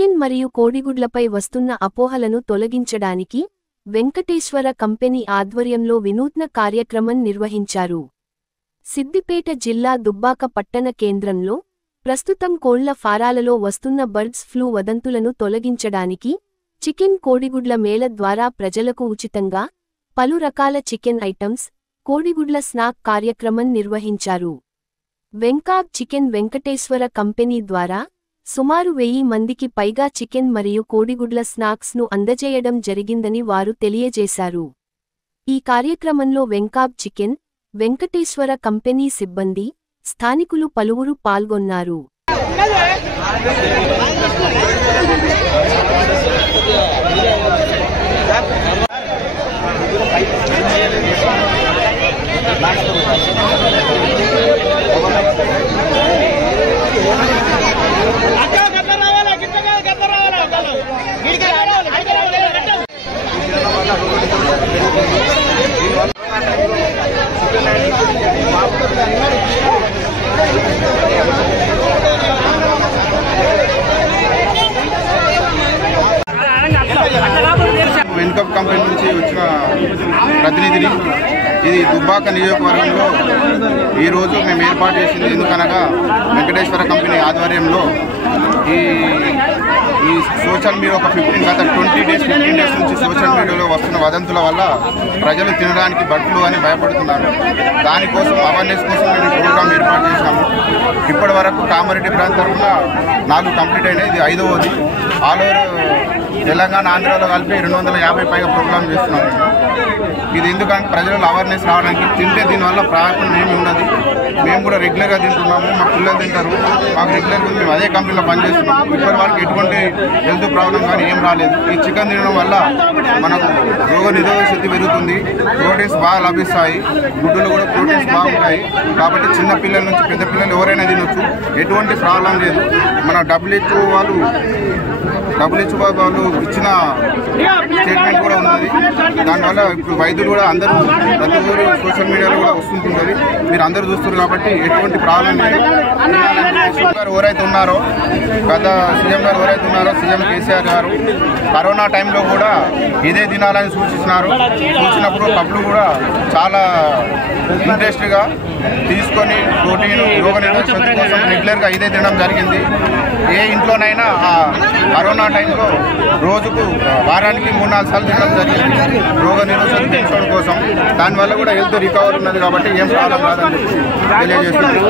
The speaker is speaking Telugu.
చికెన్ మరియు కోడిగుడ్లపై వస్తున్న అపోహలను తొలగించడానికి వెంకటేశ్వర కంపెనీ ఆధ్వర్యంలో వినూత్న కార్యక్రమం నిర్వహించారు. సిద్దిపేట జిల్లా దుబ్బాక పట్టణ కేంద్రంలో ప్రస్తుతం కోళ్ల ఫారాలలో వస్తున్న బర్డ్స్ ఫ్లూ వదంతులను తొలగించడానికి చికెన్ కోడిగుడ్ల మేళ ద్వారా ప్రజలకు ఉచితంగా పలు రకాల చికెన్ ఐటమ్స్, కోడిగుడ్ల స్నాక్ కార్యక్రమం నిర్వహించారు. వెంకాబ్ చికెన్ వెంకటేశ్వర కంపెనీ ద్వారా సుమారు 1000 మందికి పైగా చికెన్ మరియు కోడిగుడ్ల స్నాక్స్ను అందజేయడం జరిగిందని వారు తెలియజేశారు. ఈ కార్యక్రమంలో వెంకాబ్ చికెన్ వెంకటేశ్వర కంపెనీ సిబ్బంది, స్థానికులు పలువురు పాల్గొన్నారు. వెంకప్ కంపెనీ నుంచి వచ్చిన ప్రతినిధిని. ఇది దుబ్బాక నియోజకవర్గంలో ఈరోజు మేము ఏర్పాటు చేసింది. ఎందుకనగా వెంకటేశ్వర కంపెనీ ఆధ్వర్యంలో ఈ సోషల్ మీడియా ఒక 15 డేస్ నుంచి సోషల్ మీడియాలో వస్తున్న వదంతుల వల్ల ప్రజలు తినడానికి బట్టలు అని భయపడుతున్నారు. దానికోసం అవేర్నెస్ కోసం మేము ప్రోగ్రాం ఏర్పాటు చేశాము. ఇప్పటి వరకు కామారెడ్డి ప్రాంతం తరఫున 4 కంప్లీట్ అయినాయి. ఇది 5వది. ఆల్ ఓవర్ తెలంగాణ, ఆంధ్రాలో కలిపి 250 పైగా ప్రోగ్రాం చేస్తున్నాం. ఇది ఎందుకంటే ప్రజలలో అవేర్నెస్ రావడానికి. తింటే దీనివల్ల ప్రయోజనం ఏమి ఉన్నది. మేము కూడా రెగ్యులర్గా తింటున్నాము, మా పిల్లలు తింటారు, మాకు రెగ్యులర్గా ఉంది. మేము అదే కంపెనీలో పనిచేస్తున్నాం. ఇప్పటి వరకు ఎటువంటి హెల్త్ ప్రాబ్లం కానీ ఏం రాలేదు. ఈ చికెన్ తినడం వల్ల మనకు రోగ నిరోధక శక్తి పెరుగుతుంది, ప్రోటీన్స్ బాగా లభిస్తాయి, గుడ్డులు కూడా ప్రోటీన్స్ బాగుంటాయి. కాబట్టి చిన్న పిల్లల నుంచి పెద్ద పిల్లలు ఎవరైనా తినొచ్చు, ఎటువంటి ప్రాబ్లం లేదు. మన WHO వాళ్ళు ఇచ్చిన స్టేట్మెంట్ కూడా ఉన్నది. దానివల్ల ఇప్పుడు వైద్యులు కూడా అందరూ ప్రతి ఊరు సోషల్ మీడియాలో కూడా వస్తుంటుంది. మీరు అందరూ చూస్తున్నారు కాబట్టి ఎటువంటి ప్రాబ్లం లేదు. ఎవరైతే ఉన్నారో గత సీఎం గారు ఎవరైతే ఉన్నారో సీఎం కేసీఆర్ గారు కరోనా టైంలో కూడా ఇదే తినాలని సూచించినప్పుడు పబ్లిక్ కూడా చాలా ఇంట్రెస్ట్గా తీసుకొని ప్రోటీన్, రోగ నిరోధక శక్తి కోసం రెగ్యులర్గా ఇదే తినడం జరిగింది. ఏ ఇంట్లోనైనా కరోనా టైంలో రోజుకు వారానికి 3-4 సార్లు తినడం జరిగింది రోగ నిరోధక శక్తి పెంచడం కోసం. దానివల్ల కూడా హెల్త్ రికవర్ ఉన్నది కాబట్టి ఏం ప్రాబ్లం కాదని తెలియజేస్తుంది.